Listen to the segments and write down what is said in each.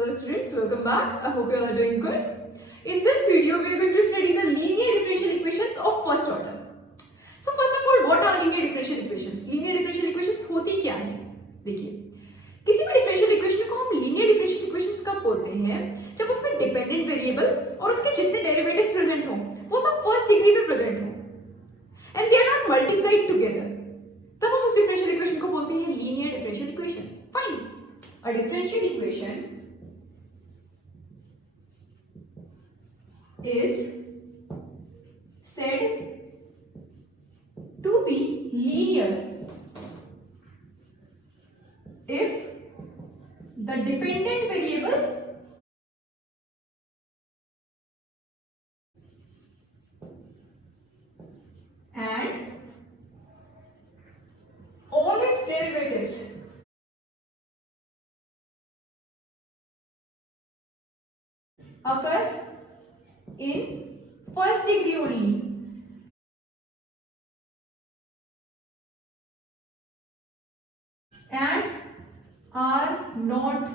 Hello students, welcome back. I hope you all are doing good. In this video, we are going to study the linear differential equations of first order. So first of all, what are linear differential equations? Linear differential equations होती क्या है? देखिए, किसी भी differential equation को हम linear differential equations कब बोलते हैं? जब उसमें dependent variable और उसके जितने derivatives present हों, वो सब first degree पे present हों, and they are not multiplied together. तब हम उस differential equation को बोलते हैं linear differential equation. Fine. A differential equation is said to be linear if the dependent variable and all its derivatives occur in first degree only. And are not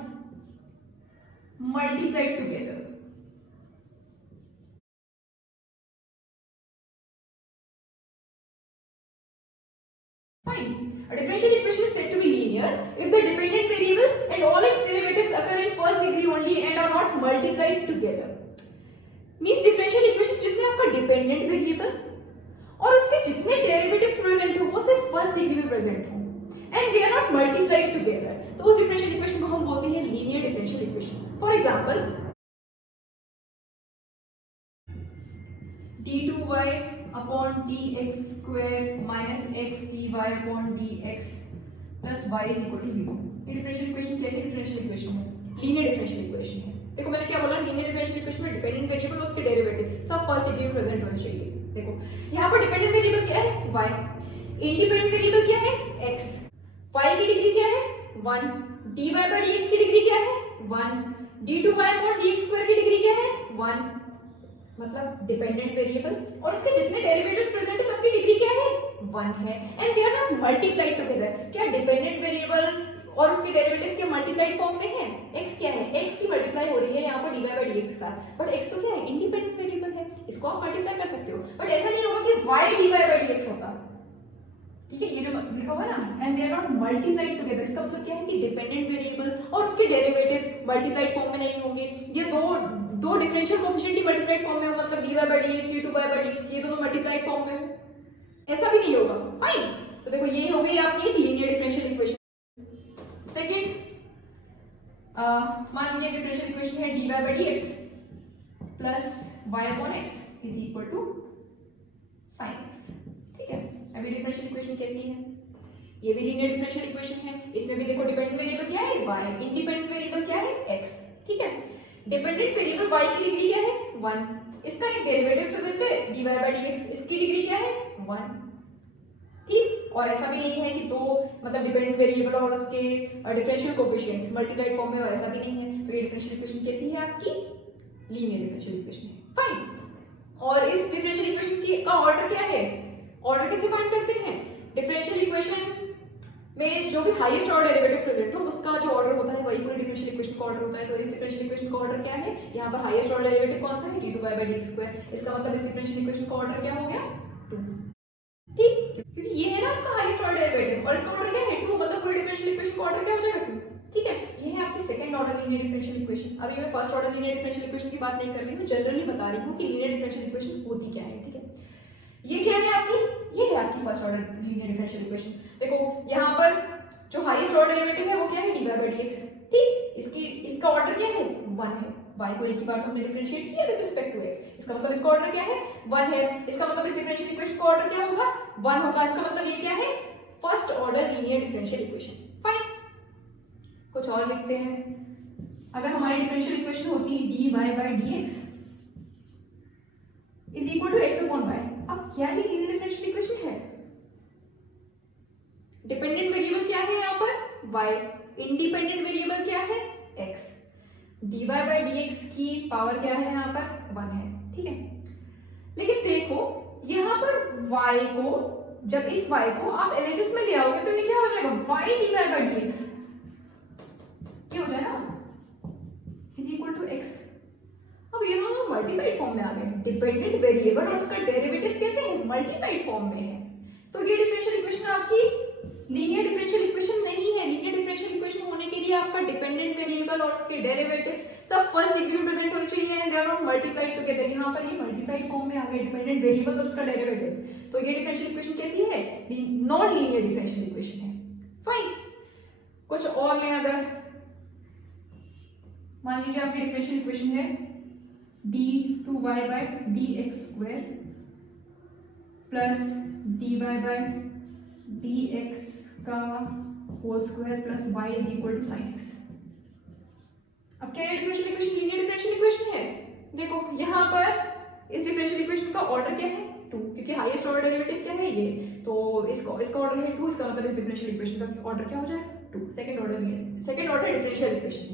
multiplied together. Fine. A differential equation is said to be linear if the dependent variable and all its derivatives occur in first degree only and are not multiplied together. Means differential equation जिसमें आपका dependent variable और उसके जितने derivatives present हो वो सिर्फ first degree में present हो and they are not multiplied together, तो उस डिफरेंशियल इक्वेशन को हम बोलते हैं linear differential equation. For example d2y upon dx square minus x dy upon dx plus y is equal to 0. ये डिफरेंशियल इक्वेशन कैसी डिफरेंशियल इक्वेशन है? Linear differential equation है. देखो मैंने क्या बोला, लीनियर डिफरेंशियल इक्वेशन में डिपेंडेंट वेरिएबल और उसके डेरिवेटिव्स सब फर्स्ट डिग्री में प्रेजेंट होने चाहिए. देखो यहाँ पर डिपेंडेंट वेरिएबल क्या है? y. इंडिपेंडेंट वेरिएबल क्या है? x. y की डिग्री क्या है? 1. dy by dx की डिग्री क्या है? 1. d2y upon dx स्क्वायर की डिग्री क्या है? 1. मतलब डिपेंडेंट वेरिएबल और इसके जितने डेरिवेटिव्स प्रेजेंट है सबकी डिग्री क्या है? 1 है and they are not multiplied together. क्या डिपेंडेंट वेरिएबल और उसके डेरिवेटिव्स के मल्टीप्लाइड फॉर्म में है? x क्या है? x की मल्टीप्लाई हो रही है यहाँ पर dy by dx के साथ, बट x तो क्या है? इंडिपेंडेंट वेरिएबल है, इसको आप मल्टीप्लाई कर सकते हो, बट ऐसा नहीं होगा कि y dy by dx होगा. ठीक है, ये जो लिखा हुआ है ना, and they are not multiplied together, इसका मतलब क्या है कि डिपेंडेंट वेरिएबल और उसके डेरिवेटिव्स मल्टीप्लाइड फॉर्म में नहीं होंगे. ये दो डिफरेंशियल कोएफिशिएंट ही मल्टीप्लाइड फॉर्म में हो, मतलब dy by dx d2y by dx ये दोनों मल्टीप्लाइड फॉर्म में हो, ऐसा भी नहीं होगा. फाइन. तो देखो ये हो गई आपकी एक लीनियर डिफरेंशियल इक्वेशन. सेकंड, मान लीजिए डिफरेंशियल इक्वेशन है dy by dx plus y upon x is equal to sin x. ठीक है, अभी डिफरेंशियल इक्वेशन कैसी है? ये भी लीनियर डिफरेंशियल इक्वेशन है. इसमें भी देखो डिपेंडेंट वेरिएबल क्या है? y. इंडिपेंडेंट वेरिएबल क्या है? x. ठीक है, डिपेंडेंट वेरिएबल y की डिग्री क्या है? 1. इसका एक डेरिवेटिव प्रेजेंट है dy by dx, इसकी डिग्री क्या है? 1. ठीक, और ऐसा भी नहीं है कि दो मतलब डिपेंडेंट वेरिएबल और उसके डिफरेंशियल कोएफिशिएंट्स मल्टीप्लाइड फॉर्म में हो, ऐसा भी नहीं है. तो ये डिफरेंशियल इक्वेशन कैसी है? आपकी लीनियर डिफरेंशियल इक्वेशन है. फाइन. और इस डिफरेंशियल इक्वेशन की का ऑर्डर क्या है? ऑर्डर कैसे फाइंड करते हैं? डिफरेंशियल इक्वेशन में जो भी हाईएस्ट ऑर्डर डेरिवेटिव प्रेजेंट हो उसका जो ऑर्डर होता है वही पूरी डिफरेंशियल इक्वेशन का ऑर्डर होता है. तो इस डिफरेंशियल इक्वेशन का ऑर्डर क्या है? यहाँ पर हाईएस्ट ऑर्डर डेरिवेटिव कौन सा है? d2y by dx square. इसका मतलब इस डिफरेंशियल इक्वेशन का ऑर्डर क्या हो गया? 2. ठीक, क्योंकि ये है ना आपका हाईएस्ट ऑर्डर डेरिवेटिव और इसका ऑर्डर क्या है? 2, मतलब पूरी डिफरेंशियल इक्वेशन का ऑर्डर क्या हो जाएगा? 2. ठीक है, ये है आपकी second order linear differential equation. अभी मैं first order linear differential equation की बात नहीं कर रही हूँ, जनरली बता रही हूँ कि लीनियर डिफरेंशियल इक्वेशन होती क्या है. ठीक है, ये क्या है आपकी? ये है आपकी first order linear differential equation. देखो यहाँ पर जो हाईएस्ट ऑर्डर डेरिवेटिव है वो क्या है? dy by dx. ठीक, इसका ऑर्डर क्या है? 1 है. y को एक ही बार हमने डिफरेंशिएट किया विद रिस्पेक्ट टू x, इसका मतलब इसका ऑर्डर क्या है? 1 है. इसका मतलब इस डिफरेंशियल इक्वेशन का ऑर्डर क्या होगा? 1 होगा. इसका मतलब ये क्या है? First order linear differential equation. Fine. कुछ और लिखते हैं. अगर हमारी डिफरेंशियल इक्वेशन होती dy by dx is equal to x upon y. अब क्या ये लीनियर डिफरेंशियल इक्वेशन है? डिपेंडेंट वेरिएबल क्या है यहाँ पर? y. इंडिपेंडेंट वेरिएबल क्या है? x. dy by dx की पावर क्या है यहाँ पर? 1 है. ठीक है, लेकिन देखो यहाँ पर y को, जब इस y को आप LHS में ले आओगे तो ये क्या हो जाएगा? y dy by dx. क्या हो जाएगा? में आ गए, डिपेंडेंट वेरिएबल और उसका डेरिवेटिव्स कैसे है, मल्टीप्लाइड फॉर्म में है। तो ये डिफरेंशियल इक्वेशन आपकी लीनियर डिफरेंशियल इक्वेशन नहीं है। लीनियर डिफरेंशियल इक्वेशन होने के लिए आपका डिपेंडेंट वेरिएबल और उसके डेरिवेटिव्स सब फर्स्ट डिग्री में प्रेजेंट होने चाहिए and they are not multiplied together. यहाँ पर ये मल्टीप्लाइड फॉर्म में आ गए, डिपेंडेंट वेरिएबल और उसका डेरिवेटिव। तो ये डिफरेंशियल इक्वेशन कैसी है, नॉन लीनियर डिफरेंशियल इक्वेशन है। फाइन, कुछ और लें, अगर मान लीजिए आपकी डिफरेंशियल इक्वेशन है d2y/dx² plus dy by dx का whole square plus y is equal to sin x। अब क्या ये differential equation linear differential equation है? देखो यहाँ पर इस डिफरेंशियल इक्वेशन का ऑर्डर क्या है, 2, क्योंकि हाईएस्ट ऑर्डर डेरिवेटिव क्या है ये, तो इसका ऑर्डर है 2, इसका मतलब इस डिफरेंशियल इक्वेशन का ऑर्डर क्या हो जाएगा, 2, सेकंड ऑर्डर डिफरेंशियल इक्वेशन है।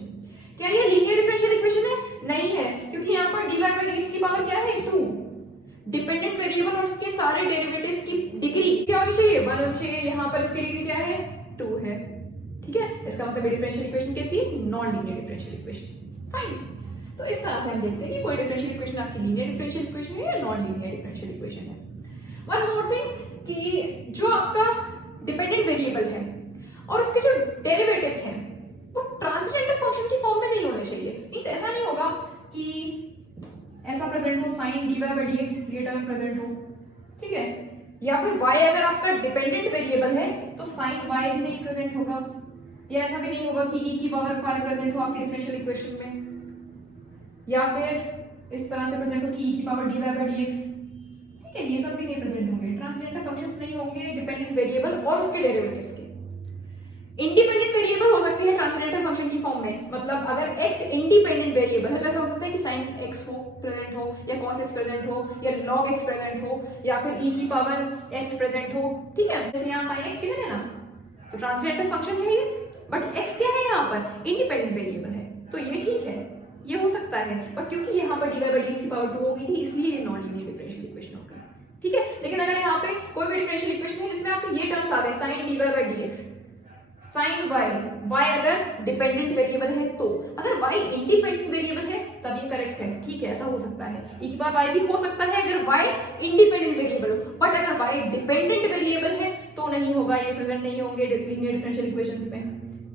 क्या ये लीनियर डिफरेंशियल इक्वेशन है? नहीं है, क्योंकि यहाँ पर dy बाय dx की पावर क्या है, 2। डिपेंडेंट वेरिएबल और उसके सारे डेरिवेटिव्स की डिग्री क्या होनी चाहिए, 1 होनी चाहिए। यहाँ पर इसकी डिग्री क्या है, 2 है। ठीक है, इसका मतलब डिफरेंशियल इक्वेशन कैसी है, non linear differential equation. Fine, तो इस तरह से हम देखते हैं कि कोई डिफरेंशियल इक्वेशन आपकी लीनियर डिफरेंशियल इक्वेशन है या नॉन लीनियर डिफरेंशियल इक्वेशन है। वन मोर थिंग कि जो आपका डिपेंडेंट वेरिएबल है और उसके जो डेरिवेटिव्स हैं वो ट्रांसेंडेंटल फंक्शन की फॉर्म में नहीं होने चाहिए। मींस ऐसा नहीं होगा कि ऐसा प्रेजेंट हो sin dy बाय dx, ये टर्म प्रेजेंट हो, ठीक है, या फिर y अगर आपका डिपेंडेंट वेरिएबल है तो sin y भी नहीं प्रेजेंट होगा, या ऐसा भी नहीं होगा कि e की पावर 5 प्रेजेंट हो आपकी डिफरेंशियल इक्वेशन में, या फिर इस तरह से प्रेजेंट हो कि e की पावर dy बाय dx। ठीक है, ये सब भी नहीं प्रेजेंट होंगे, ट्रांसेंडेंटल फंक्शंस नहीं होंगे डिपेंडेंट वेरिएबल और उसके डेरिवेटिव्स के। इंडिपेंडेंट वेरिएबल हो सकती है ट्रांसेंडेंटल फंक्शन की फॉर्म में, मतलब अगर x इंडिपेंडेंट वेरिएबल है तो ऐसा हो सकता है कि sin x हो प्रेजेंट हो, या cos x प्रेजेंट हो, या log x प्रेजेंट हो, या फिर e की पावर x प्रेजेंट हो। ठीक है, जैसे यहाँ sin x किधर है ना, तो ट्रांसेंडेंटल फंक्शन है ये, बट x क्या है यहाँ पर, इंडिपेंडेंट वेरिएबल है, तो ये ठीक है, ये हो सकता है। बट क्योंकि यहाँ पर dy बाय dx की पावर 2 हो गई थी, इसलिए ये नॉन लीनियर डिफरेंशियल इक्वेशन हो गया। ठीक है, लेकिन अगर यहाँ पे कोई भी डिफरेंशियल इक्वेशन है जिसमें आपके ये टर्म्स आ गए sin dy by dx, sin y अगर डिपेंडेंट वेरिएबल है तो, अगर y इंडिपेंडेंट वेरिएबल है तब ये करेक्ट है। ठीक है, ऐसा हो सकता है, e की पावर y भी हो सकता है अगर y इंडिपेंडेंट वेरिएबल हो, बट अगर y डिपेंडेंट वेरिएबल है तो नहीं होगा, ये प्रेजेंट नहीं होंगे लीनियर डिफरेंशियल इक्वेशंस में।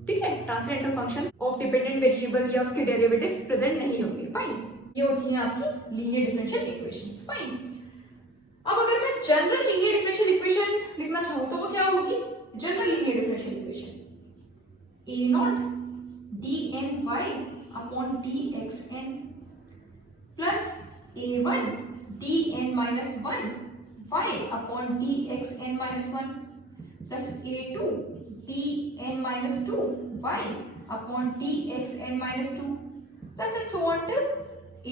ठीक है, transcendental functions of dependent variable या उसके डेरिवेटिव्स प्रेजेंट नहीं होंगे। फाइन, ये होती हैं आपकी लीनियर डिफरेंशियल इक्वेशंस। फाइन, अब अगर मैं जनरल लीनियर डिफरेंशियल इक्वेशन लिखना चाहूं तो वो क्या होगी, general linear differential equation a0 dny upon dxn plus a1 dn minus 1 y upon dxn minus 1 plus a2 dn minus 2 y upon dxn minus 2 plus and so on till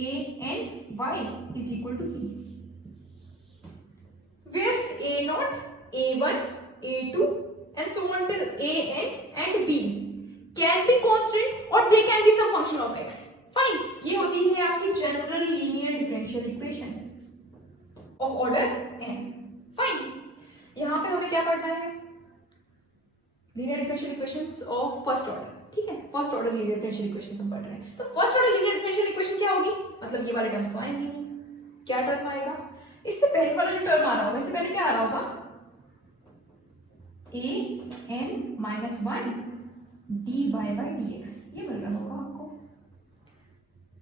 a n y is equal to b, where a0, a1, a2 and so on till an and b can be constant or they can be some function of x. Fine, ये होती है आपकी general linear differential equation of order n. Fine, यहाँ पे हमें क्या पढ़ना है, linear differential equations of first order. ठीक है, first order linear differential equation हम पढ़ रहे हैं, तो first order linear differential equation क्या होगी, मतलब ये वाले टर्म्स तो आएंगे नहीं। क्या टर्म आएगा, इससे पहले वाला जो टर्म आ रहा होगा, इससे पहले क्या आ रहा होगा, an minus 1 dy by dx, ये मिल रहा होगा आपको।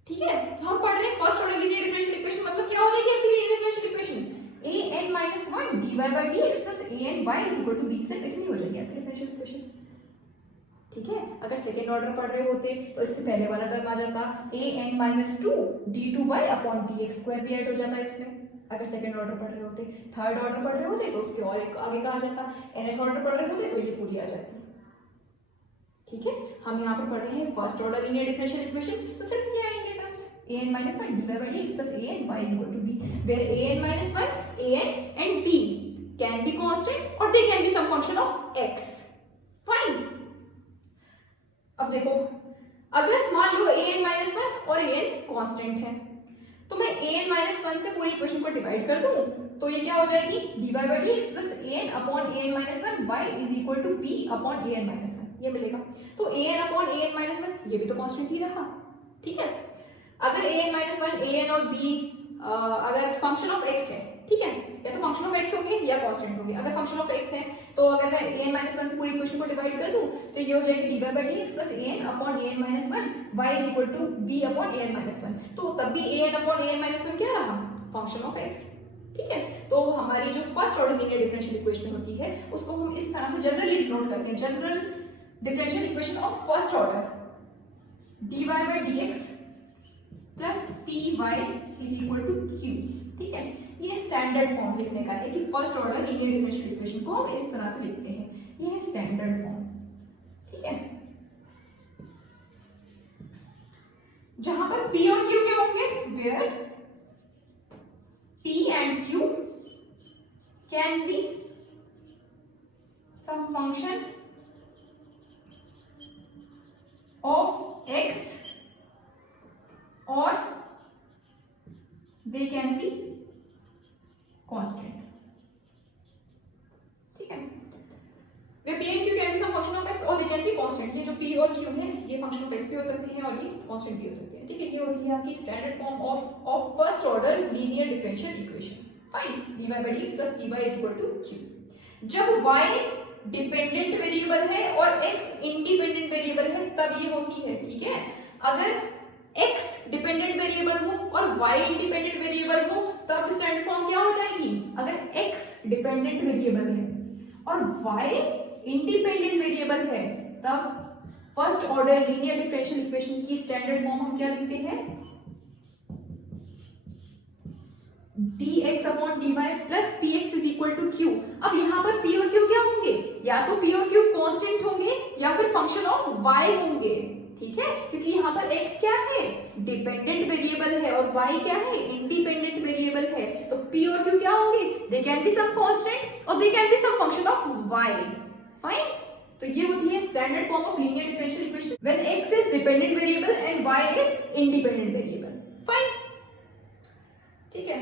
ठीक है, तो हम पढ़ रहे हैं first order linear differential equation, मतलब क्या हो जाएगी आपकी linear differential equation, an minus 1 dy by dx plus an y is equal to b, सिर्फ इतनी हो जाएगी आपकी डिफरेंशियल इक्वेशन। ठीक है, अगर सेकंड ऑर्डर पढ़ रहे होते तो इससे पहले वाला टर्म आ जाता an minus 2 d2y upon dx square भी ऐड हो जाता इसमें, अगर सेकंड ऑर्डर पढ़ रहे होते। थर्ड ऑर्डर पढ़ रहे होते तो उसके और एक आगे का आ जाता, nth ऑर्डर पढ़ रहे होते तो ये पूरी आ जाती। ठीक है, हम यहाँ पर पढ़ रहे हैं first order linear differential equation, तो सिर्फ ये आएंगे terms an minus 1 dy by dx plus an y is equal to b, where an minus 1, an and b can be constant or they can be some function of x. Fine, अब देखो, अगर मान लो an minus 1 और an constant है तो मैं an minus 1 से पूरी इक्वेशन को डिवाइड कर दूं तो ये क्या हो जाएगी, dy by dx plus an upon an minus 1 y is equal to b upon an minus 1, ये मिलेगा। तो an upon an minus 1 ये भी तो कांस्टेंट ही रहा। ठीक है, अगर an minus 1 an और b अगर फंक्शन ऑफ एक्स है, ठीक है, या तो फंक्शन ऑफ एक्स होंगे या कांस्टेंट होंगे। अगर फंक्शन ऑफ एक्स है तो अगर मैं an माइनस वन से पूरी इक्वेशन को डिवाइड कर दूं तो ये हो जाएगी dy by d x plus an upon an minus one y is equal to b upon an minus one. तो तब भी an upon an minus one क्या रहा, फंक्शन ऑफ एक्स, ठीक है। तो हमारी जो first order linear differential equation होती है उसको हम इस तरह से जनरली डिनोट करते हैं, general differential equation of first order dy by d x plus py is equal to q, ठीक है। ये स्टैंडर्ड फॉर्म लिखने का है कि first order linear differential equation को हम इस तरह से लिखते हैं, ये है स्टैंडर्ड फॉर्म, ठीक है। जहां पर p और q क्या होंगे, where p and q can be some function of x or they can be constant, ठीक है। where p and q can be some function of x or they can be constant। ये जो p और q है ये function of x भी हो सकते हैं और ये कांस्टेंट भी हो सकते हैं, ठीक है। ये होती है आपकी standard form of first order linear differential equation. Fine, dy by dx plus py is equal to q। जब y डिपेंडेंट वेरिएबल है और x इंडिपेंडेंट वेरिएबल है तब ये होती है, ठीक है। अगर x डिपेंडेंट वेरिएबल हो और y इंडिपेंडेंट वेरिएबल हो तब स्टैंडर्ड फॉर्म क्या हो जाएगी, अगर x डिपेंडेंट वेरिएबल है और y इंडिपेंडेंट वेरिएबल है तब first order linear differential equation की स्टैंडर्ड फॉर्म हम क्या लिखते हैं, dx upon dy plus px is equal to q। अब यहाँ पर p और q क्या होंगे, या तो p और q कांस्टेंट होंगे या फिर फंक्शन ऑफ y होंगे, ठीक है। क्योंकि यहाँ पर x क्या है, डिपेंडेंट वेरिएबल है और y क्या है, इंडिपेंडेंट वेरिएबल है। तो p और q क्या होंगे, they can be some constant और they can be some function of y। Fine, तो ये होती है standard form of linear differential equation when x is dependent variable and y is independent variable. Fine, ठीक है।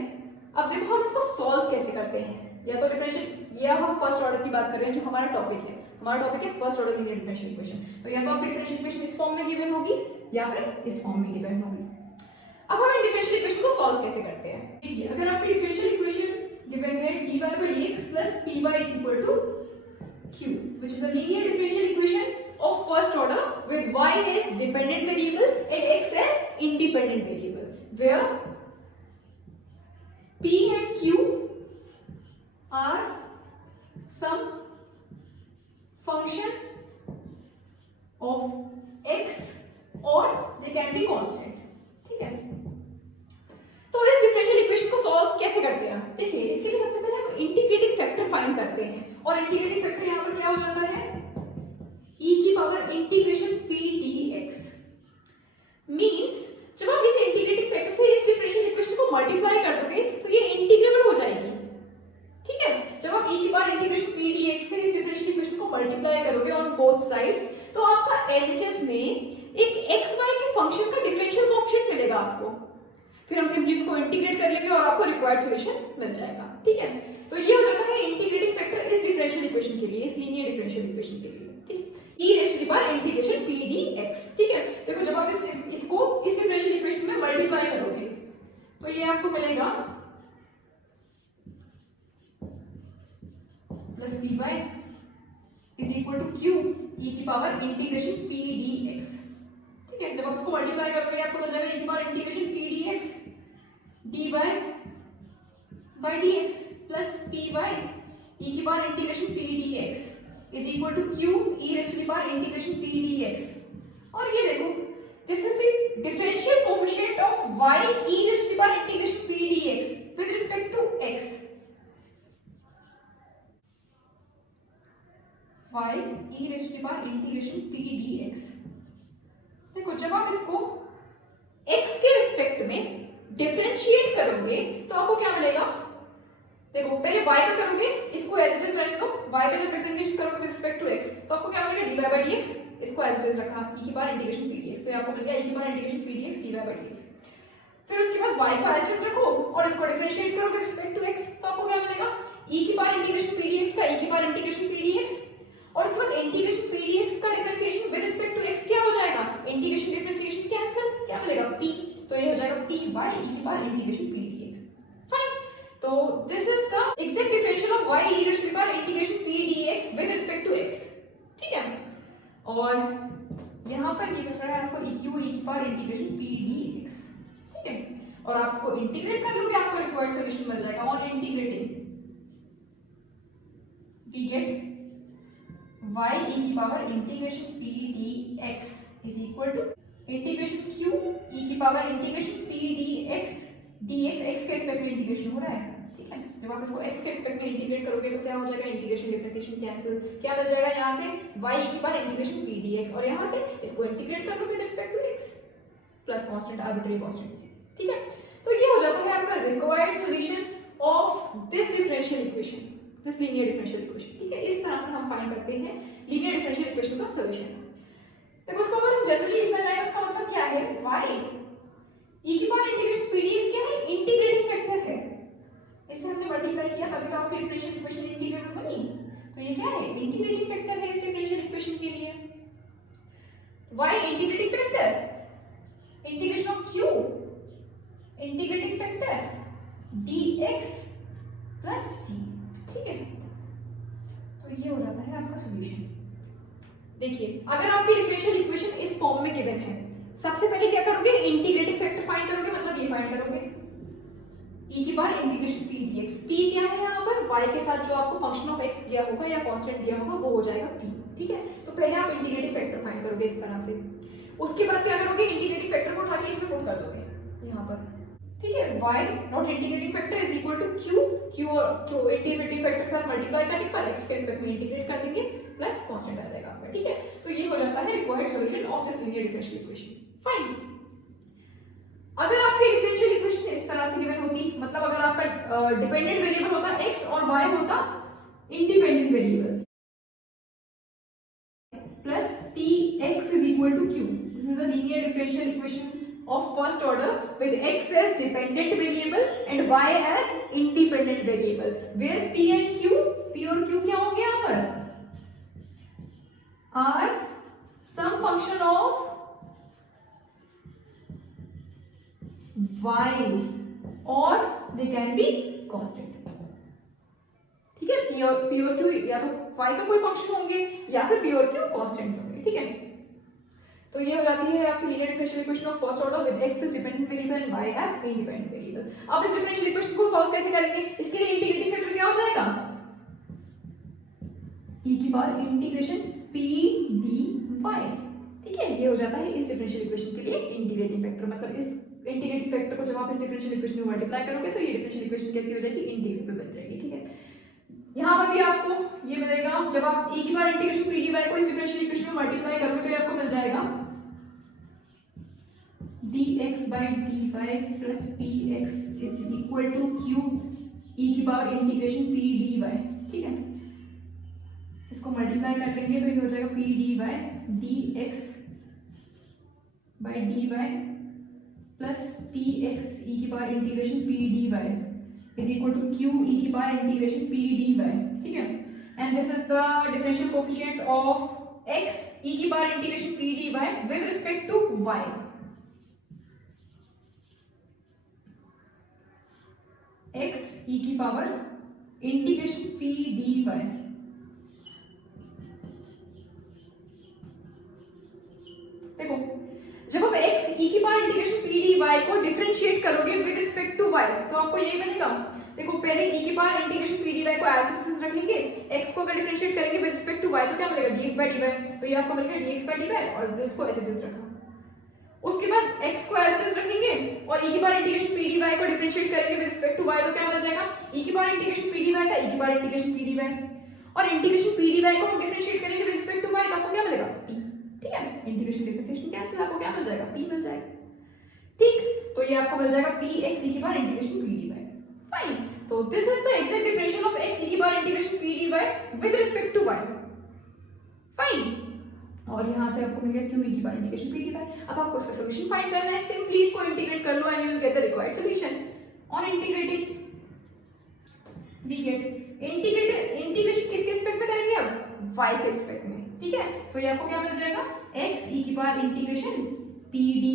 अब देखो हम इसको सॉल्व कैसे करते हैं, या तो डिफरेंशियल, ये अब हम फर्स्ट ऑर्डर की बात कर रहे हैं जो हमारा टॉपिक है, हमारा टॉपिक है first order linear differential equation. तो या तो आपकी डिफरेंशियल इक्वेशन इस फॉर्म में गिवन होगी या फिर इस फॉर्म में गिवन होगी। अब हम डिफरेंशियल इक्वेशन को सॉल्व कैसे करते हैं, देखिए अगर आपकी डिफरेंशियल इक्वेशन गिवन है dy by dx plus py is equal to q, which is the linear differential equation of first order with y as dependent variable and x as independent variable, where p and q are some function of x or they can be constant, ठीक है। तो इस differential equation को solve कैसे करते हैं, देखिए इसके लिए सबसे पहले हम इंटीग्रेटिंग फैक्टर फाइंड करते हैं और इंटीग्रेटिंग फैक्टर यहाँ पर क्या हो जाता है, e की power integration p dx। Means जब आप इस इंटीग्रेटिंग फैक्टर से इस डिफरेंशियल इक्वेशन को मल्टीप्लाई कर दोगे तो ये इंटीग्रेबल हो जाएगी, ठीक है। जब आप e की पावर इंटीग्रेशन p dx से इस डिफरेंशियल इक्वेशन को मल्टीप्लाई करोगे ऑन बोथ साइड्स तो आपका LHS में एक xy के फंक्शन का डिफरेंशियल कोएफिशिएंट मिलेगा आपको, फिर हम सिंपली उसको इंटीग्रेट कर लेंगे और आपको रिक्वायर्ड सॉल्यूशन मिल जाएगा, ठीक है। तो ये हो जाता है इंटीग्रेटिंग फैक्टर इस डिफरेंशियल इक्वेशन के लिए, इस लीनियर डिफरेंशियल इक्वेशन के लिए, ठीक है। e raise to the power integration p dx, ठीक है। देखो जब आप इसको इस डिफरेंशियल इक्वेशन में मल्टीप्लाई करोगे तो ये आपको मिलेगा plus py is equal to q e की पावर इंटीग्रेशन p dx, ठीक है। जब आप इसको मल्टीप्लाई करोगे आपको मिल जाएगा e की power integration p dx dy by dx plus py e की power integration p dx is equal to q e raise to the power integration p dx। और ये देखो this is the differential coefficient of y e raise to the power integration p dx with respect to x, y e raise to the power integration p dx। देखो जब आप इसको x के respect में differentiate करोगे तो आपको क्या मिलेगा, देखो पहले y का करोगे, इसको एज इट इज रहने दो, y का जब डिफरेंशिएशन करोगे विद रिस्पेक्ट टू x तो आपको क्या मिलेगा dy by dx, इसको एज इट इज रखा e की पावर इंटीग्रेशन p dx, तो ये आपको मिल गया e की power integration p dx dy by dx। फिर उसके बाद y को एज इट इज रखो और इसको डिफरेंशिएट करो विद रिस्पेक्ट टू x तो आपको क्या मिलेगा e की पावर इंटीग्रेशन p dx का e की पावर इंटीग्रेशन p dx, और उसके बाद इंटीग्रेशन p dx का differentiation with respect to x क्या हो जाएगा, इंटीग्रेशन डिफरेंशिएशन कैंसिल, क्या मिलेगा p, तो ये हो जाएगा py e की power integration p dx। Fine. तो this is the exact differential of y e to the power integration p dx with respect to x, ठीक है। और यहाँ पर ये मिल रहा है आपको eq e की पावर इंटीग्रेशन p dx, ठीक है। और आप इसको इंटीग्रेट कर लोगे, आपको रिक्वायर्ड सॉल्यूशन मिल जाएगा। On integrating we get y e की power integration p dx is equal to integration q e की power integration p dx, dx x के रिस्पेक्ट में इंटीग्रेशन हो रहा है, ठीक है। जब आप इसको x के रिस्पेक्ट में इंटीग्रेट करोगे तो क्या हो जाएगा, इंटीग्रेशन डिफरेंशिएशन कैंसिल, क्या मिल जाएगा यहाँ से y e की पावर इंटीग्रेशन p dx, और यहाँ से इसको इंटीग्रेट कर लोगे with respect to x plus constant, arbitrary constant, ठीक है। तो ये हो जाता है आपका required solution of this differential equation, this linear differential equation, ठीक है। इस तरह से हम फाइंड करते हैं लीनियर डिफरेंशियल इक्वेशन का सॉल्यूशन। देखो इसको अगर हम जनरली लिखना चाहें उसका मतलब क्या है, y e की पावर इंटीग्रेशन p dx क्या है, इंटीग्रेटिंग फैक्टर है। इसे हमने मल्टीप्लाई किया तभी तो आपकी डिफरेंशियल इक्वेशन इंटीग्रेटेड बनी। तो ये क्या है, इंटीग्रेटिंग फैक्टर है इस डिफरेंशियल इक्वेशन के लिए। y integrating factor, integration of q integrating factor dx plus c, ठीक है। तो ये हो जाता है आपका सॉल्यूशन। देखिए अगर आपकी डिफरेंशियल इक्वेशन इस फॉर्म में गिवन है, सबसे पहले क्या करोगे, इंटीग्रेटिंग फैक्टर फाइंड करोगे, मतलब ये फाइंड करोगे e की power integration p dx। p क्या है यहाँ पर, y के साथ जो आपको फंक्शन ऑफ x दिया होगा या कांस्टेंट दिया होगा वो हो जाएगा p, ठीक है। तो पहले आप इंटीग्रेटिंग फैक्टर फाइंड करोगे इस तरह से, उसके बाद क्या करोगे, इंटीग्रेटिंग फैक्टर को उठा के इसमें पुट कर दोगे यहाँ पर, ठीक है। y not integrating factor is equal to q और q इंटीग्रेटिंग फैक्टर से मल्टीप्लाई करने पर x के रिस्पेक्ट में इंटीग्रेट कर देंगे प्लस कांस्टेंट आ जाएगा आपका, ठीक है। तो ये हो जाता है required solution of this linear differential equation. Fine. अगर आपकी डिफरेंशियल इक्वेशन इस तरह से गिवन होती, मतलब अगर आपका डिपेंडेंट वेरिएबल होता x और y होता independent variable plus px is equal to q, this is the linear differential equation of first order with x as dependent variable and y as independent variable, where p and q, p और q क्या होंगे यहाँ पर, are some function of y or they can be constant, ठीक है। p और q या तो y का कोई फंक्शन होंगे या फिर p और q कांस्टेंट्स होंगे, ठीक है। तो ये हो जाती है आपकी linear differential equation of first order with x as dependent variable and y as independent variable. अब इस डिफरेंशियल इक्वेशन को सॉल्व कैसे करेंगे, इसके लिए इंटीग्रेटिंग फैक्टर क्या हो जाएगा, e की पावर इंटीग्रेशन p dy, ठीक है। ये हो जाता है इस डिफरेंशियल इक्वेशन के लिए इंटीग्रेटिंग फैक्टर, मतलब इस इंटीग्रेटिंग फैक्टर को जब आप इस डिफरेंशियल इक्वेशन में मल्टीप्लाई करोगे तो ये डिफरेंशियल इक्वेशन कैसी हो जाएगी, इंटीग्रेबल बन जाएगी, ठीक है। यहाँ पर भी आपको ये मिलेगा, जब आप e की पावर इंटीग्रेशन p dy को इस डिफरेंशियल इक्वेशन में मल्टीप्लाई करोगे तो ये आपको मिल जाएगा dx by dy plus px is equal to q e की पावर इंटीग्रेशन p dy, ठीक है। इसको मल्टीप्लाई कर लेंगे तो ये हो जाएगा p dy dx by dy plus px e की power integration p dy is equal to q e की पावर इंटीग्रेशन p dy, ठीक है। And this is the differential coefficient of x e की power integration p dy with respect to y। x e की power integration p dy, देखो जब आप x e की power integration p dy को differentiate करोगे विद रिस्पेक्ट टू y तो आपको यही मिलेगा। देखो पहले e की पावर इंटीग्रेशन p dy को एज इट इज रखेंगे, x को अगर डिफरेंशिएट करेंगे विद रिस्पेक्ट टू y तो क्या मिलेगा, dx by dy, तो ये आपको मिलेगा dx by dy और इसको एज इट इज रखा। उसके बाद x को एज इट इज रखेंगे और e की पावर इंटीग्रेशन p dy को डिफरेंशिएट करेंगे विद रिस्पेक्ट टू y तो क्या मिल जाएगा, e की पावर इंटीग्रेशन p dy का e की पावर इंटीग्रेशन p dy, और इंटीग्रेशन p dy को हम डिफरेंशिएट करेंगे विद रिस्पेक्ट टू y तो आपको क्या मिलेगा, p, ठीक है। इंटीग्रेशन डिफरेंशिएशन कैंसिल, आपको क्या मिल जाएगा, p मिल जाएगा, ठीक। तो ये आपको मिल जाएगा px e की power integration p dy। Fine. तो this is the exact differential of x e की power integration p dy with respect to y। Fine. और यहां से आपको मिल गया q e की पावर इंटीग्रेशन p dy। अब आपको इसका सॉल्यूशन फाइंड करना है, सिंपली इसको इंटीग्रेट कर लो and you will get the required solution. On integrating we get integration किसके रिस्पेक्ट में करेंगे, अब y के रिस्पेक्ट में, ठीक है। तो ये आपको क्या मिल जाएगा, x e की power integration p dy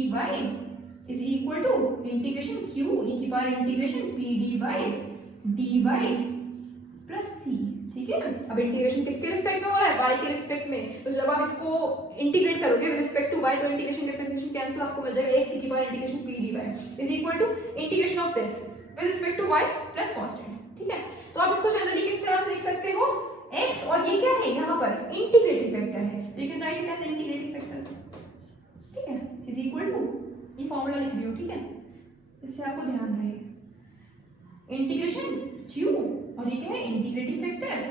is equal to integration q e की power integration p d by d y plus c. ठीक है, अब इंटीग्रेशन किसके रिस्पेक्ट में हो रहा है, y के रिस्पेक्ट में। तो जब आप इसको इंटीग्रेट करोगे विद रिस्पेक्ट टू y तो इंटीग्रेशन डिफरेंशिएशन कैंसिल आपको मिल जाएगा, एक c की power integration p dy is equal to integration of this with respect to y plus constant. ठीक है, तो आप इसको जनरली किस तरह से लिख सकते हो, x और ये क्या है यहाँ पर इंटीग्रेटिंग फैक्टर है, you can write it as integrating factor. ठीक है, इज इक्वल टू ये फॉर्मूला लिख दियो। ठीक है, इससे आपको ध्यान रहे इंटीग्रेशन q और ये क्या है इंटीग्रेटिंग फैक्टर,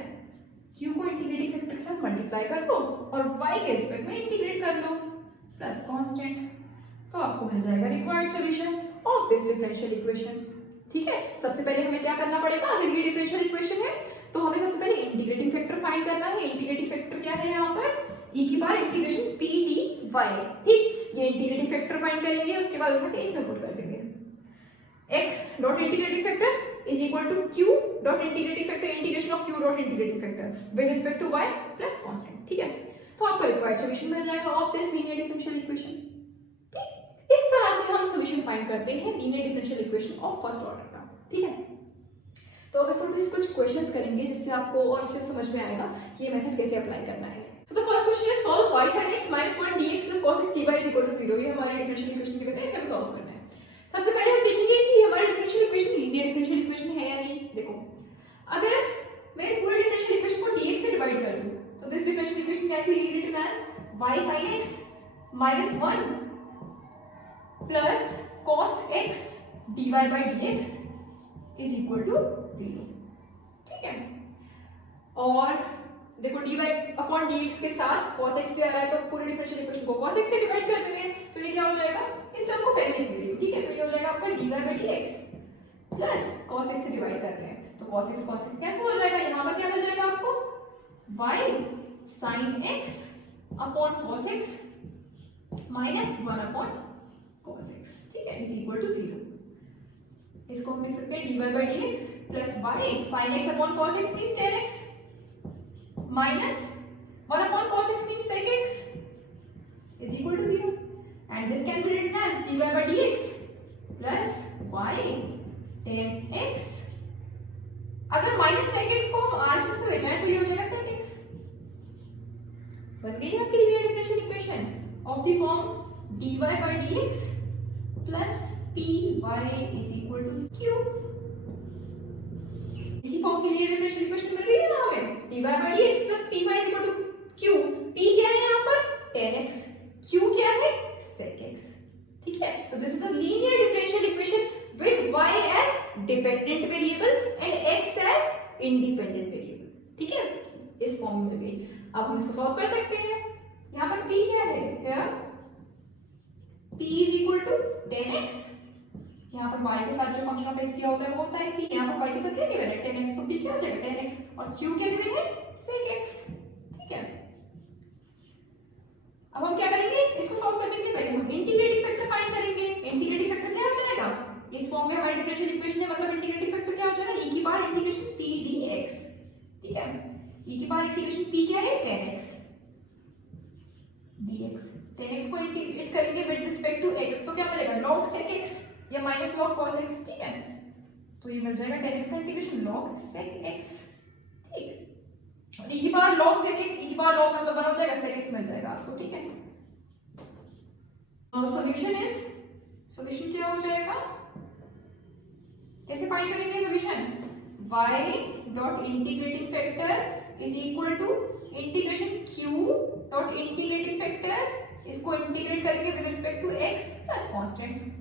q को इंटीग्रेटिंग फैक्टर के साथ मल्टीप्लाई कर लो और y के रिस्पेक्ट में इंटीग्रेट कर लो प्लस कांस्टेंट, तो आपको मिल जाएगा required solution of this differential equation. ठीक है, सबसे पहले हमें क्या करना पड़ेगा, अगर ये डिफरेंशियल इक्वेशन है तो हमें सबसे पहले इंटीग्रेटिंग फैक्टर फाइंड करना है। इंटीग्रेटिंग फैक्टर क्या है यहाँ पर, e की पावर इंटीग्रेशन p dy। ठीक, ये इंटीग्रेटिंग फैक्टर फाइंड करेंगे, उसके बाद उठा के इसमें पुट कर देंगे। x dot integrating factor is equal to q dot integrating factor integration of q dot integrating factor with respect to y plus constant। ठीक है, तो आपको रिक्वायर्ड सॉल्यूशन मिल जाएगा of this linear differential equation. ठीक, इस तरह से हम सॉल्यूशन फाइंड करते हैं linear differential equation of first order का। ठीक है, तो अब इसमें कुछ क्वेश्चंस करेंगे जिससे आपको और अच्छे से समझ में आएगा कि ये मेथड कैसे अप्लाई करना है। तो the first question is solve y sin x - 1 dx + cos x dy = 0। ये हमारे डिफरेंशियल इक्वेशन के बेटा इसे हमें सॉल्व करना है। सबसे पहले हम देखेंगे कि हमारा differential equation linear differential equation है या नहीं। देखो, अगर मैं इस पूरे डिफरेंशियल इक्वेशन को dx से डिवाइड कर दूं तो this differential equation can be rewritten as y sin x - 1 plus cos x dy by dx is equal to 0। ठीक है, और देखो dy upon dx के साथ cos x भी आ रहा है, तो पूरे डिफरेंशियल इक्वेशन को cos x से डिवाइड कर देंगे तो ये क्या हो जाएगा, इस टर्म को पहले लिख रही हूं। ठीक है, तो ये हो जाएगा आपका dy by dx plus cos x से डिवाइड कर रहे हैं तो cos x कैंसिल हो जाएगा, यहाँ पर क्या मिल जाएगा आपको y sin x upon cos x minus 1 upon cos x। ठीक है, इज इक्वल टू 0। इसको हम लिख सकते हैं dy by dx plus y sin x upon cos x means tan x minus 1 upon cos x means sec x is equal to 0, and this can be written as dy by dx plus y tan x। अगर minus sec x को हम RHS में ले जाएं तो ये हो जाएगा sec x। बन गई आपकी linear differential equation of the form dy by dx plus py is equal to q। इसी फॉर्म की लीनियर डिफरेंशियल इक्वेशन मिल रही है ना हमें, dy by dx plus py is equal to q। p क्या है यहाँ पर tan x, q क्या है sec x। ठीक है, तो this is a linear differential equation with y as dependent variable and x as independent variable। ठीक है, इस फॉर्म में मिल गई। अब हम इसको सॉल्व कर सकते हैं। यहाँ पर p क्या है, here p is equal to tan x। यहाँ पर y के साथ जो फंक्शन ऑफ x दिया होता है वो होता है p, यहाँ पर y के साथ क्या गिवन है tan x, तो p क्या हो जाएगा tan x, और q क्या गिवन है sec x। ठीक है, अब हम क्या करेंगे, इसको सॉल्व करने के लिए पहले हम इंटीग्रेटिंग फैक्टर फाइंड करेंगे। इंटीग्रेटिंग फैक्टर क्या हो जाएगा, इस फॉर्म में हमारा डिफरेंशियल इक्वेशन है, मतलब इंटीग्रेटिंग फैक्टर क्या हो जाएगा e की पावर इंटीग्रेशन p dx। ठीक है, e की पावर इंटीग्रेशन p क्या है tan x dx। tan x को इंटीग्रेट करेंगे विद रिस्पेक्ट टू x तो क्या मिलेगा log sec x या माइनस log cos x। ठीक है, तो ये मिल जाएगा tan x का इंटीग्रेशन log sec x। ठीक, और e की power log sec x, e की पावर log मतलब बन हो जाएगा sec x मिल जाएगा आपको। ठीक है, तो सॉल्यूशन इज, सॉल्यूशन क्या हो जाएगा, कैसे फाइंड करेंगे solution, y dot integrating factor is equal to integration q dot integrating factor, इसको इंटीग्रेट करेंगे with respect to x plus constant.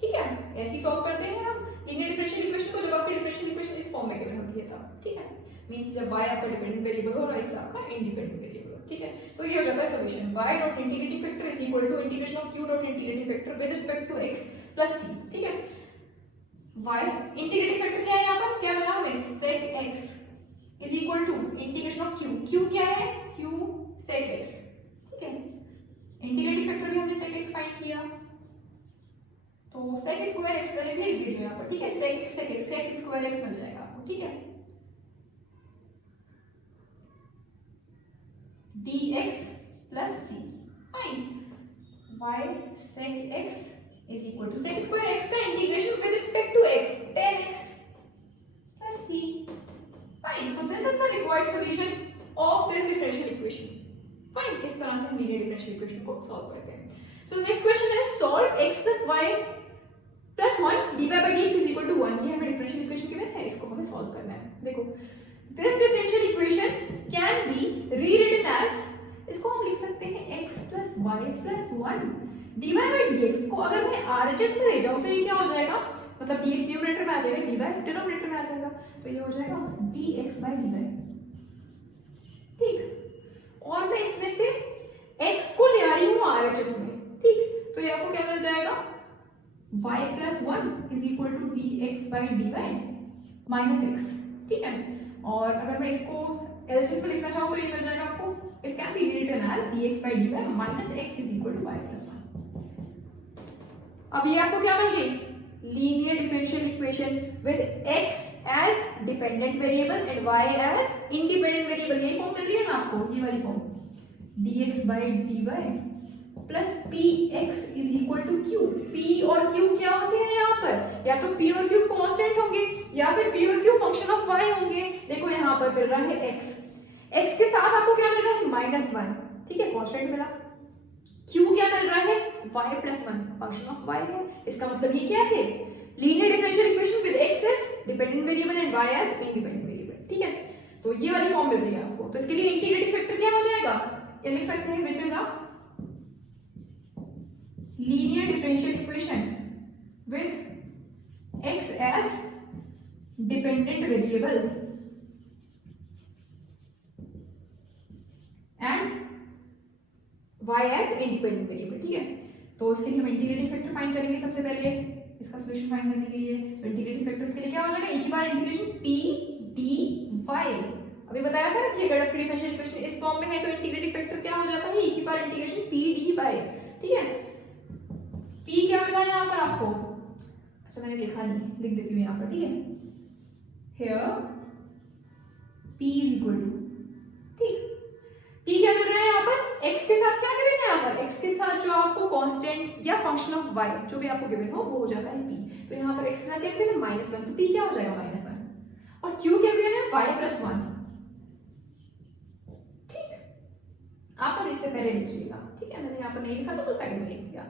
ठीक है, ऐसे ही सॉल्व करते हैं हम लीनियर डिफरेंशियल इक्वेशन को, जब आपकी डिफरेंशियल इक्वेशन इस फॉर्म में गिवन होती है तब। ठीक है, मींस जब y आपका डिपेंडेंट वेरिएबल हो और x आपका इंडिपेंडेंट वेरिएबल हो। ठीक है, तो ये हो जाता है solution y dot integrating factor is equal to integration of q dot integrating factor with respect to x plus c। ठीक है, y इंटीग्रेटिंग फैक्टर क्या है यहाँ पर, क्या मिला हमें sec x is equal to integration of q, q क्या है q sec x। ठीक है, इंटीग्रेटिंग फैक्टर भी हमने sec x फाइंड किया, तो sec स्क्वायर x डायरेक्टली लिख दीजिए यहाँ पर। ठीक है, sec स्क्वायर x बन जाएगा आपको। ठीक है, dx plus c, fine, y sec x is equal to sec square x का integration with respect to x tan x plus c. Fine. So this is the required solution of this differential equation. Fine. इस तरह से हम linear differential equation को solve करते हैं. So the next question is solve x plus y plus 1 dy by dx is equal to 1. ये हमें differential equation given है, इसको हमें सॉल्व करना है. देखो this differential equation can be rewritten as, इसको हम लिख सकते हैं x plus y plus 1 dy by dx को अगर मैं RHS में ले जाऊं तो ये क्या हो जाएगा, मतलब dx न्यूमरेटर में आ जाएगा, dy डिनोमिनेटर में आ जाएगा, तो ये हो जाएगा dx by dy. ठीक, और मैं इसमें से x को ले आ रही हूँ RHS में. ठीक, तो ये आपको क्या मिल जाएगा, y plus 1 is equal to dx by dy minus x. ठीक है, और अगर मैं इसको LHS में लिखना चाहूँ तो ये मिल जाएगा आपको, it can be rewritten as dx by dy minus x is equal to y plus 1. अब ये आपको क्या मिल गई, linear differential equation with x as dependent variable and y as independent variable. यही फॉर्म मिल रही है ना आपको, ये वाली form, dx by dy plus px is equal to q. p और q क्या होते हैं यहाँ पर, या तो p और q कांस्टेंट होंगे या फिर p और q फंक्शन ऑफ y होंगे. देखो यहाँ पर मिल रहा है x, x के साथ आपको क्या मिल रहा है, -1. ठीक है, कांस्टेंट मिला. q क्या मिल रहा है, y plus 1 function of y है. इसका मतलब ये क्या है, linear differential equation with x as dependent variable and y as independent variable. ठीक है, तो ये वाली फॉर्म मिल रही है आपको. तो इसके लिए इंटीग्रेटिंग फैक्टर क्या हो जाएगा, ये लिख सकते हैं, which is a linear differential equation with x as dependent variable and y as independent variable. ठीक है, तो इसके लिए हम इंटीग्रेटिंग फैक्टर फाइंड करेंगे सबसे पहले. इसका सॉल्यूशन फाइंड करने के लिए इंटीग्रेटिंग फैक्टर्स के लिए क्या हो जाएगा, एक ही बार इंटीग्रेशन p dy. अभी बताया था कि अगर आपकी डिफरेंशियल इक्वेशन इस फॉर्म में है तो इंटीग्रेटिंग फैक्टर क्या हो जाता है, एक ही बार इंटीग्रेशन p dy. ठीक है, p क्या मिला यहाँ पर आपको, अच्छा मैंने लिखा नहीं, लिख देती हूँ यहाँ पर. ठीक है, here p is equal to, ठीक, p क्या मिल रहा है यहाँ पर, x के साथ क्या गिवन है यहाँ पर, x के साथ जो आपको कांस्टेंट या फंक्शन ऑफ y जो भी आपको गिवन हो वो हो जाता है p. तो यहाँ पर x के साथ क्या गिवन है, -1, तो p क्या हो जाएगा, -1. और q क्या गिवन है, y plus 1. ठीक, आप लोग इससे पहले लिखिएगा. ठीक है, मैंने यहाँ पर नहीं लिखा तो साइड में लिख दिया.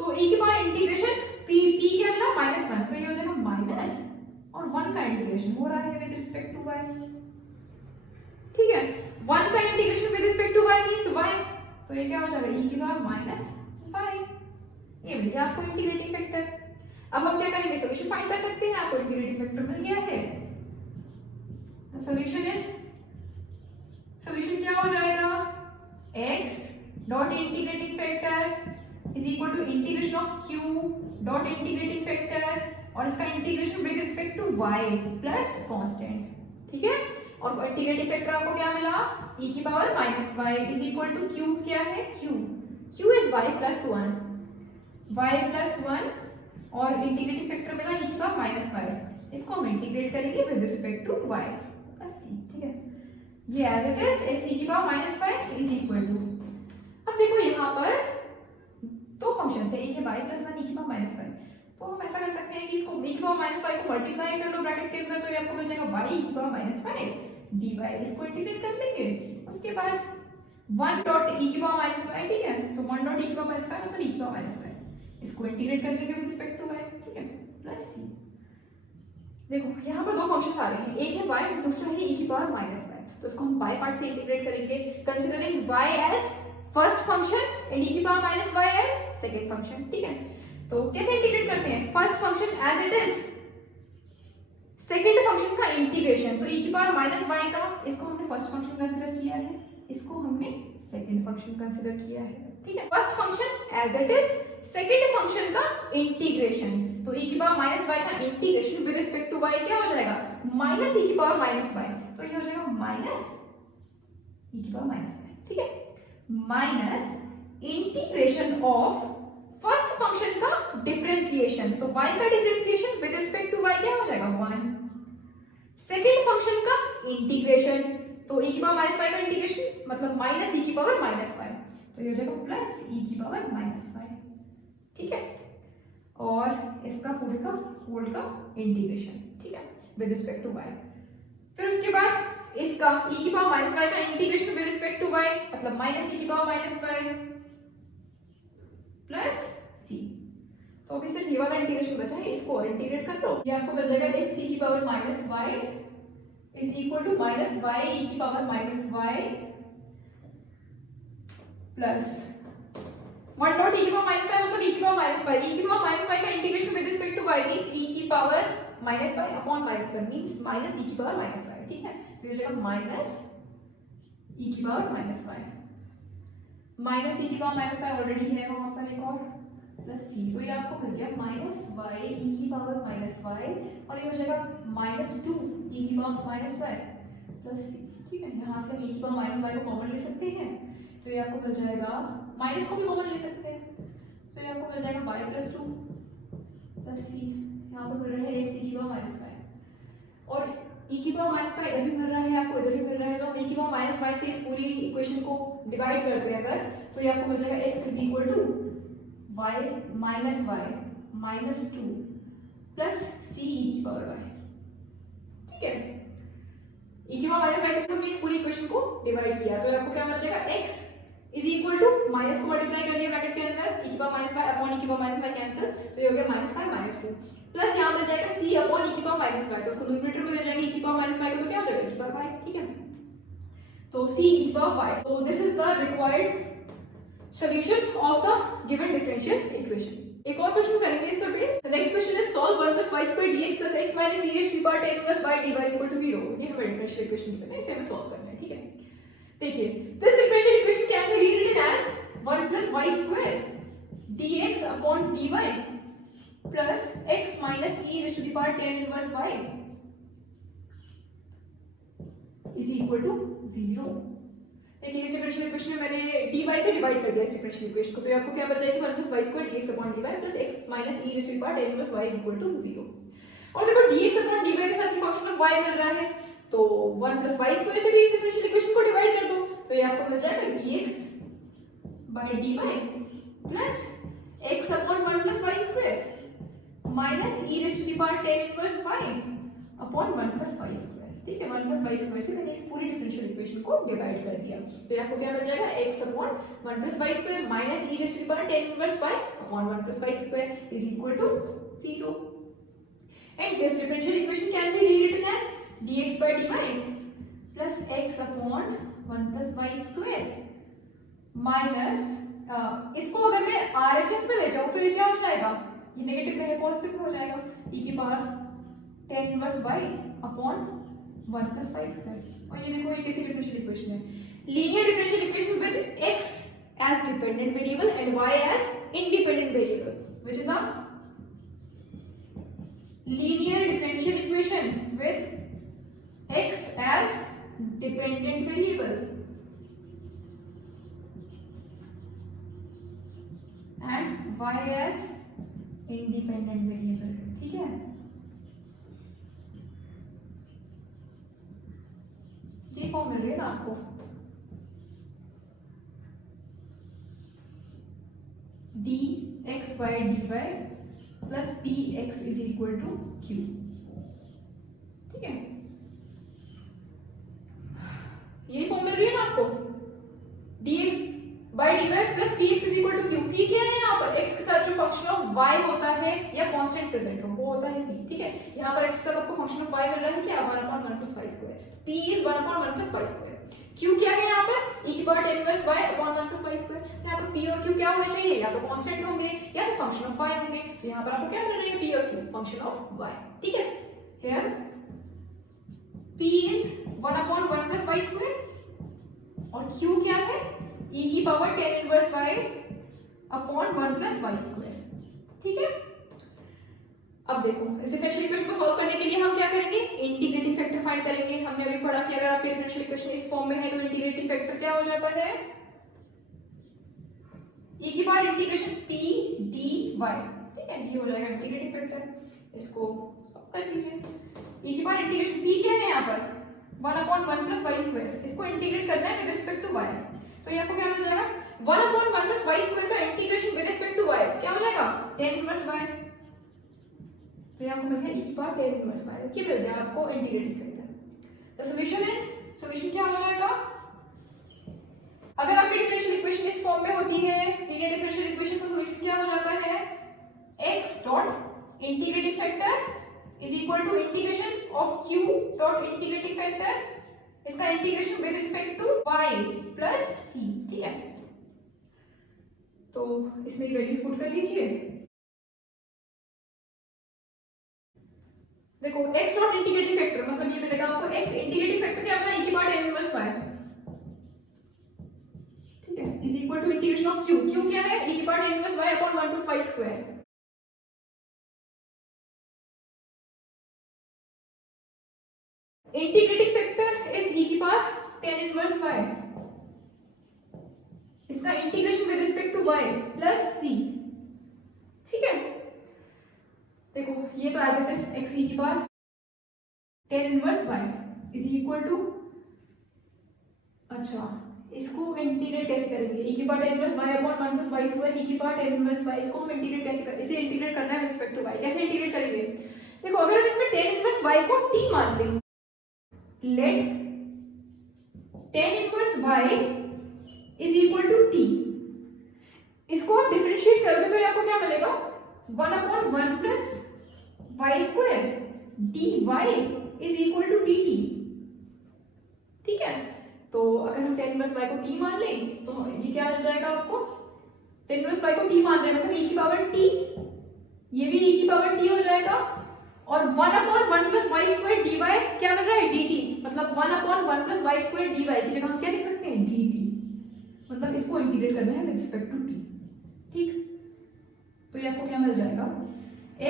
तो e की पावर इंटीग्रेशन p क्या मिला, -1, तो ये हो जाएगा माइनस और 1 का इंटीग्रेशन हो रहा है विद रिस्पेक्ट टू y. ठीक है, 1 का integration with respect to y means y, तो ये क्या हो जाएगा, e की पावर -y. ये मिल गया आपको इंटीग्रेटिंग फैक्टर. अब हम क्या करेंगे, सॉल्यूशन फाइंड कर सकते हैं. आपको इंटीग्रेटिंग फैक्टर मिल गया है. सॉल्यूशन क्या हो जाएगा, x dot integrating factor is equal to integration of q dot integrating factor और इसका integration with respect to y plus constant. ठीक है, और इंटीग्रेटिंग फैक्टर आपको क्या मिला, e की power -y is equal to q क्या है, q is y plus 1, y plus 1 और इंटीग्रेटिंग फैक्टर मिला e की पावर -y. इसको हम इंटीग्रेट करेंगे with respect to y plus c. ठीक है, ये as it is x e की power -y is equal to, अब देखो यहाँ पर दो फंक्शन है, एक है y plus 1 e की पावर -y. तो हम ऐसा कर सकते हैं कि इसको e की पावर -y को मल्टीप्लाई कर लो ब्रैकेट के अंदर, तो ये आपको मिल जाएगा y e की पावर -y dy. इसको इंटीग्रेट कर लेंगे, उसके बाद 1 डॉट e की पावर -y. ठीक है, तो 1 डॉट e की पावर -y मतलब e की पावर -y, इसको इंटीग्रेट कर लेंगे विद रिस्पेक्ट टू y. ठीक है, प्लस c. देखो यहाँ पर दो फंक्शंस आ रहे हैं, एक है y दूसरा है e की पावर -y. तो इसको हम बाय पार्ट से इंटीग्रेट करेंगे, considering y as first function and e की power -y as second function. ठीक है, तो कैसे इंटीग्रेट करते हैं, first function as it is, second function का इंटीग्रेशन. तो e की पावर -y का, इसको हमने फर्स्ट फंक्शन कंसीडर किया है, इसको हमने सेकंड फंक्शन कंसीडर किया है. ठीक है, first function as it is, second function का इंटीग्रेशन. तो e की पावर -y का integration with respect to y क्या हो जाएगा, -e की पावर -y. तो ये हो जाएगा माइनस e की पावर -y. ठीक है, minus integration of first function का डिफरेंशिएशन. तो y का differentiation with respect to y क्या हो जाएगा, 1. सेकंड फंक्शन का इंटीग्रेशन, तो e की पावर -y का इंटीग्रेशन मतलब -e की पावर -y. तो ये हो जाएगा प्लस e की पावर -y. ठीक है, और इसका पूरे का होल का इंटीग्रेशन, ठीक है, विद रिस्पेक्ट टू y। फिर उसके बाद इसका e की पावर माइनस y का integration with respect to y, मतलब माइनस e की power minus y plus c। तो अभी सिर्फ ये वाला इंटीग्रेशन बचा है, इसको और इंटीग्रेट कर लो। ये आपको मिल जाएगा x e की power minus y is equal to minus y e की power minus y plus 1 dot e की पावर माइनस y मतलब e की पावर माइनस y, e की पावर माइनस y का integration with respect to y means e की power minus y upon minus 1 means minus e की power minus y, ठीक है। तो ये हो जाएगा माइनस e की power minus y, minus e की पावर माइनस y ऑलरेडी है वहां पर एक और प्लस c, तो ये आपको मिल गया माइनस y e की पावर माइनस y और ये हो जाएगा माइनस 2 e की power minus y plus c, ठीक है। यहाँ से हम e की पावर माइनस y को कॉमन ले सकते हैं, तो ये आपको मिल जाएगा, माइनस को भी कॉमन ले सकते हैं, तो ये आपको मिल जाएगा y प्लस 2 प्लस c, यहाँ पर मिल रहा है x e की पावर माइनस y और e की पावर माइनस y इधर भी मिल रहा है आपको, इधर भी मिल रहा है, तो हम e की पावर माइनस y से इस पूरी इक्वेशन को डिवाइड करते हैं अगर, तो ये आपको मिल जाएगा x is equal to y minus y minus 2 plus c e की पावर y, ठीक है। e की पावर माइनस y से हमने इस पूरी इक्वेशन को डिवाइड किया, तो आपको क्या मिल जाएगा x is equal to minus को मल्टीप्लाई कर लिया ब्रैकेट के अंदर, e की power minus y upon e की पावर माइनस y कैंसिल, तो ये हो गया माइनस 5 माइनस 2 प्लस यहाँ मिल जाएगा c अपॉन e की पावर माइनस y, तो उसको न्यूमरेटर में ले जाएंगे e की पावर माइनस y को, तो क्या हो जाएगा e की पावर y, ठीक है। तो c e की पावर y, तो this is the required solution of the given differential equation. एक और क्वेश्चन करेंगे इस पर base. The next question is solve 1 + y² dx + x - e raised to the power 10 inverse y dy = 0। ये हमारा differential equation given है, इसे हमें सॉल्व करना है, ठीक है। देखिए, this differential equation can be rewritten as 1 + y² dx upon dy plus x minus e raised to the power 10 inverse y is equal to 0। देखिए, इस डिफरेंशियल इक्वेशन में मैंने dy से डिवाइड कर दिया इस डिफरेंशियल इक्वेशन को, तो ये आपको क्या बच जाएगी 1 + y² dx upon dy plus x minus e raised to the power 10 inverse y is equal to 0। और देखो dx upon dy के साथ फंक्शन ऑफ y मिल रहा है, तो 1 + y² से भी इस डिफरेंशियल इक्वेशन को डिवाइड कर दो, तो ये आपको मिल जाएगा dx by dy plus x upon 1 + y² minus e raised to the power 10 inverse y upon 1 + y², ठीक है। 1 + y² से मैंने इस पूरी डिफरेंशियल इक्वेशन को डिवाइड कर दिया, तो ये आपको क्या मिल जाएगा x upon 1 + y² minus e raised to the power 10 inverse y upon 1 + y² is equal to 0। And this differential equation can be rewritten as dx by dy plus x upon 1 + y² minus इसको अगर मैं RHS में ले जाऊं तो ये क्या हो जाएगा, ये नेगेटिव में है पॉजिटिव में हो जाएगा, e की power 10 inverse y upon 1 + y²। और ये देखो, ये कैसी डिफरेंशियल इक्वेशन है, linear differential equation with x as dependent variable and y as independent variable, which is a linear differential equation with x as dependent variable and y as independent variable, ठीक है। ये form मिल रही है ना आपको, dx by dy plus px is equal to q, ठीक है। ये फॉर्म मिल रही है ना आपको, dx by dy plus px is equal to q। p क्या है यहाँ पर, x के साथ जो फंक्शन ऑफ y होता है या कांस्टेंट प्रेजेंट हो वो होता है p, ठीक है। यहाँ पर x के साथ आपको फंक्शन ऑफ y मिल रहा है क्या, 1/1 + y², p is 1/1 + y²। q क्या है यहाँ पर, e की power 10 inverse y upon 1 + y²। यहाँ पर p और q क्या होने चाहिए, या तो कांस्टेंट होंगे या फिर फंक्शन ऑफ y होंगे, तो यहाँ पर आपको क्या मिल रही है, p और q फंक्शन ऑफ y, ठीक है। हियर p is 1/1 + y² और q क्या है, e की power 10 inverse y upon 1 + y², ठीक है। अब देखो, इस डिफरेंशियल इक्वेशन को सॉल्व करने के लिए हम क्या करेंगे, इंटीग्रेटिंग फैक्टर फाइंड करेंगे। हमने अभी पढ़ा कि अगर आपकी डिफरेंशियल इक्वेशन इस फॉर्म में है तो इंटीग्रेटिंग फैक्टर क्या हो जाता है, e की पावर इंटीग्रेशन p dy, ठीक है, ये हो जाएगा इंटीग्रेटिंग फैक्टर। इसको सॉल्व कर लीजिए, e की पावर इंटीग्रेशन p क्या है यहाँ पर 1/1 + y², इसको इंटीग्रेट करना है विद रिस्पेक्ट टू y, तो ये आपको क्या मिल जाएगा 1 अपॉन 1 प्लस वाई स्क्वायर का integration with respect to y क्या हो जाएगा tan इनवर्स y। तो ये आपको मिल गया e की पावर tan इनवर्स y, ये मिल गया आपको integrating factor. The solution is, solution क्या हो जाएगा, अगर आपकी डिफरेंशियल इक्वेशन इस फॉर्म में होती है लीनियर डिफरेंशियल इक्वेशन का सॉल्यूशन क्या हो जाता है x dot integrating factor is equal to integration of q dot integrating factor, इसका integration with respect to y plus c। ठीक है, तो इसमें ये वैल्यूज पुट कर लीजिए। देखो x नॉट इंटीग्रेटिंग फैक्टर मतलब ये मिलेगा आपको x इंटीग्रेटिंग फैक्टर क्या बना e की पावर tan इनवर्स y, ठीक है, is equal to integration of q, q क्या है e की power tan inverse y upon 1 plus y square. Integrating factor is e की पावर tan इनवर्स y, इसका integration with respect to y plus c। ठीक है, देखो ये तो as it is x e की power tan inverse y is equal to, अच्छा इसको इंटीग्रेट कैसे करेंगे e की power tan inverse y upon 1 plus y square e की पावर tan इनवर्स y, इसको हम इंटीग्रेट कैसे करें, इसे इंटीग्रेट करना है विद रिस्पेक्ट टू y, कैसे इंटीग्रेट करेंगे। देखो अगर हम इसमें tan इनवर्स y को t मान लें, let tan inverse y is equal to t, इसको आप डिफरेंशिएट करोगे तो ये आपको क्या मिलेगा 1 upon 1 plus y square dy is equal to dt। ठीक है, तो अगर हम tan इनवर्स y को t मान लें तो ये क्या मिल जाएगा आपको, tan इनवर्स y को t मान रहे हैं मतलब e की पावर t, ये भी e की पावर t हो जाएगा, और 1 upon 1 plus y square dy क्या मिल रहा है dt, मतलब 1 upon 1 plus y square dy की जगह हम क्या लिख सकते हैं dt, मतलब इसको इंटीग्रेट करना है विद रिस्पेक्ट टू t। ठीक, तो ये आपको क्या मिल जाएगा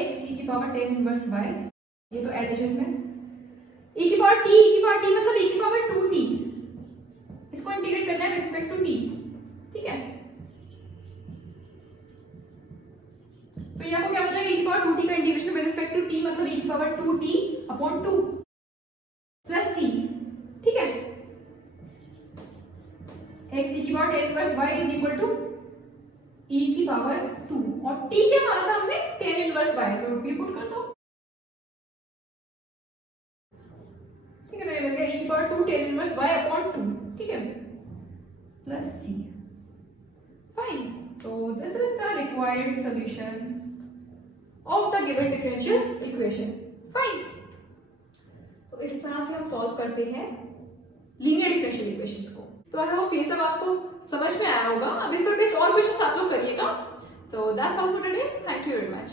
x e की पावर tan इनवर्स y, ये तो ऐड है इसमें e की पावर t मतलब e की पावर 2t, इसको इंटीग्रेट करना है विद रिस्पेक्ट टू t। ठीक है, तो ये आपको क्या हो जाएगा e की पावर 2t का integration with respect to t मतलब e की power 2t upon 2 plus c। ठीक है, x e की power tan inverse y is equal to e की पावर 2 और t क्या माना था हमने tan इनवर्स y, तो भी पुट कर दो। ठीक है, तो ये मिल गया e की power 2 tan inverse y upon 2, ठीक है, plus c। Fine, so this is the required solution of the given differential equation. Fine, तो इस तरह से हम सॉल्व करते हैं लीनियर डिफरेंशियल इक्वेशंस को। तो आई होप ये सब आपको समझ में आया होगा। अब इस पर बेस्ड और क्वेश्चंस आप लोग करिएगा। So that's all for today, thank you very much.